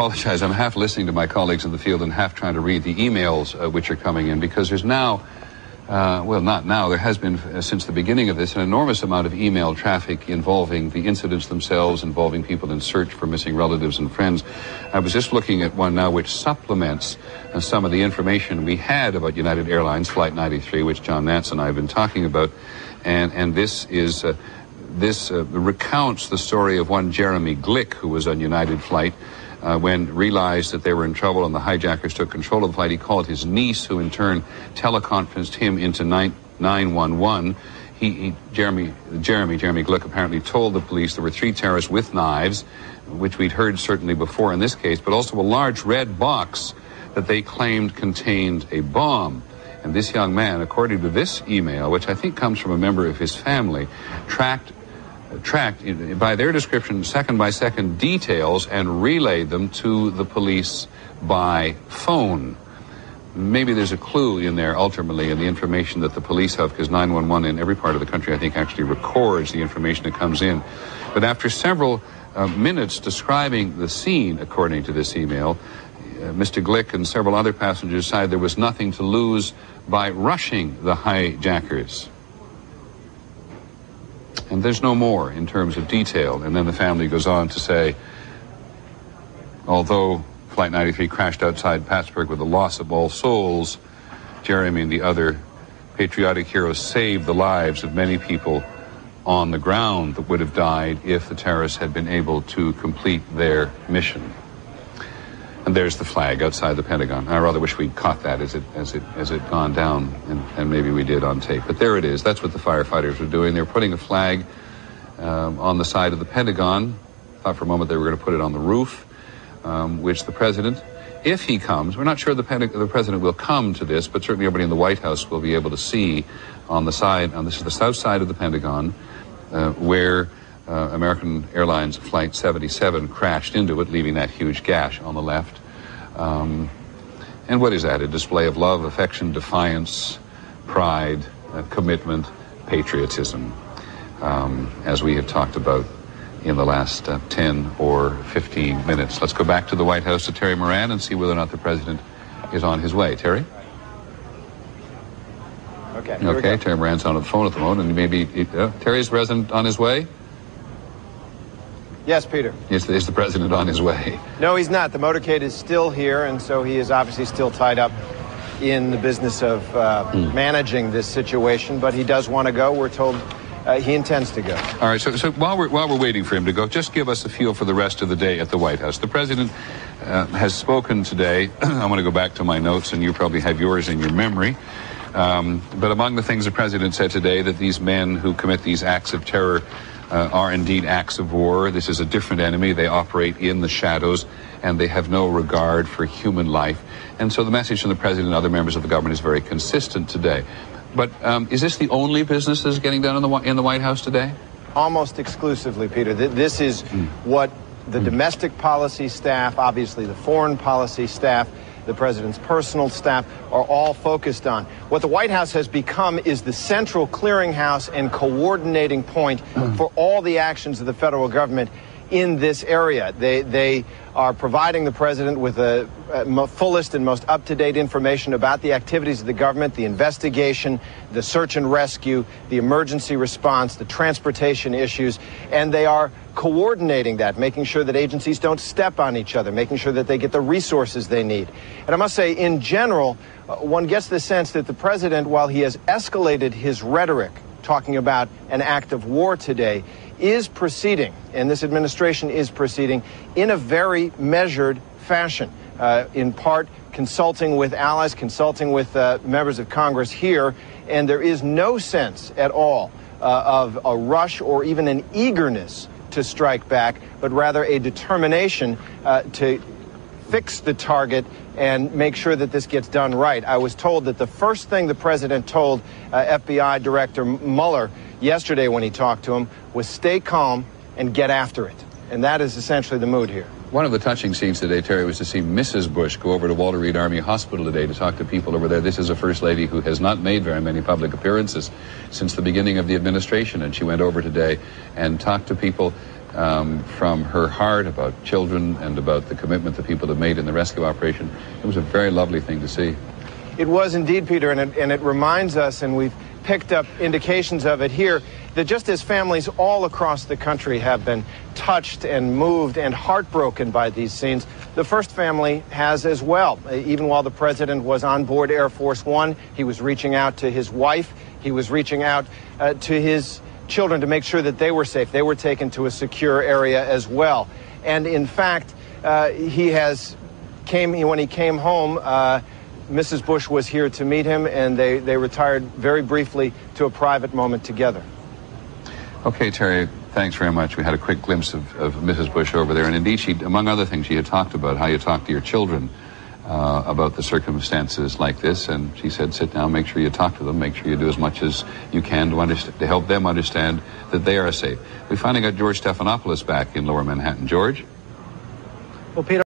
apologize. I'm half listening to my colleagues in the field and half trying to read the emails which are coming in, because there's now, well, not now, there has been since the beginning of this an enormous amount of email traffic involving the incidents themselves, involving people in search for missing relatives and friends. I was just looking at one now which supplements some of the information we had about United Airlines Flight 93, which John Nance and I have been talking about, and this is this recounts the story of one Jeremy Glick, who was on United Flight. When realized that they were in trouble and the hijackers took control of the flight, he called his niece, who in turn teleconferenced him into 911. Jeremy Glick apparently told the police there were 3 terrorists with knives, which we'd heard certainly before in this case, but also a large red box that they claimed contained a bomb. And this young man, according to this email, which I think comes from a member of his family, tracked by their description second by second details and relayed them to the police by phone. Maybe there's a clue in there ultimately in the information that the police have, because 911 in every part of the country I think actually records the information that comes in. But after several minutes describing the scene, according to this email, Mr. Glick and several other passengers decided there was nothing to lose by rushing the hijackers. And there's no more in terms of detail. And then the family goes on to say, although Flight 93 crashed outside Plattsburgh with the loss of all souls, Jeremy and the other patriotic heroes saved the lives of many people on the ground that would have died if the terrorists had been able to complete their mission. And there's the flag outside the Pentagon. I rather wish we'd caught that as it gone down, and maybe we did on tape. But there it is. That's what the firefighters were doing. They were putting a flag on the side of the Pentagon. I thought for a moment they were going to put it on the roof, which the president, if he comes, we're not sure the president will come to this, but certainly everybody in the White House will be able to see on the side, this is the south side of the Pentagon, where American Airlines Flight 77 crashed into it, leaving that huge gash on the left. And what is that? A display of love, affection, defiance, pride, commitment, patriotism, as we have talked about in the last 10 or 15 minutes. Let's go back to the White House to Terry Moran and see whether or not the president is on his way. Terry? Okay, Terry Moran's on the phone at the moment, and maybe Terry's the president on his way? Yes, Peter. Is the president on his way? No, he's not. The motorcade is still here, and so he is obviously still tied up in the business of managing this situation, but he does want to go. We're told he intends to go. All right, so while we're waiting for him to go, just give us a feel for the rest of the day at the White House. The president has spoken today. I want to go back to my notes, and you probably have yours in your memory. But among the things the president said today, that these men who commit these acts of terror are indeed acts of war. This is a different enemy. They operate in the shadows, and they have no regard for human life. And so the message from the president and other members of the government is very consistent today. But is this the only business that's getting done in the White House today? Almost exclusively, Peter. This is what the domestic policy staff, obviously the foreign policy staff, the president's personal staff are all focused on. What the White House has become is the central clearinghouse and coordinating point for all the actions of the federal government in this area. They are providing the president with the fullest and most up-to-date information about the activities of the government, the investigation, the search and rescue, the emergency response, the transportation issues, and they are coordinating that, making sure that agencies don't step on each other, making sure that they get the resources they need. And I must say, in general, one gets the sense that the president, while he has escalated his rhetoric, talking about an act of war today, is proceeding, and this administration is proceeding, in a very measured fashion, in part consulting with allies, consulting with members of Congress here, and there is no sense at all of a rush or even an eagerness to strike back, but rather a determination to fix the target and make sure that this gets done right. I was told that the first thing the president told FBI Director Mueller yesterday when he talked to him was stay calm and get after it. And that is essentially the mood here. One of the touching scenes today, Terry, was to see Mrs. Bush go over to Walter Reed Army Hospital today to talk to people over there. This is a first lady who has not made very many public appearances since the beginning of the administration, and she went over today and talked to people from her heart about children and about the commitment that people have made in the rescue operation. It was a very lovely thing to see. It was indeed, Peter, and it reminds us, and we've picked up indications of it here, that just as families all across the country have been touched and moved and heartbroken by these scenes, the First family has as well. Even while the president was on board Air Force One, he was reaching out to his wife, he was reaching out to his children to make sure that they were safe. They were taken to a secure area as well. And in fact, when he came home, Mrs. Bush was here to meet him, and they retired very briefly to a private moment together. Okay, Terry, thanks very much. We had a quick glimpse of Mrs. Bush over there, and indeed, she, among other things, she had talked about how you talk to your children about the circumstances like this, and she said, sit down, make sure you talk to them, make sure you do as much as you can to help them understand that they are safe. We finally got George Stephanopoulos back in Lower Manhattan. George? Well, Peter,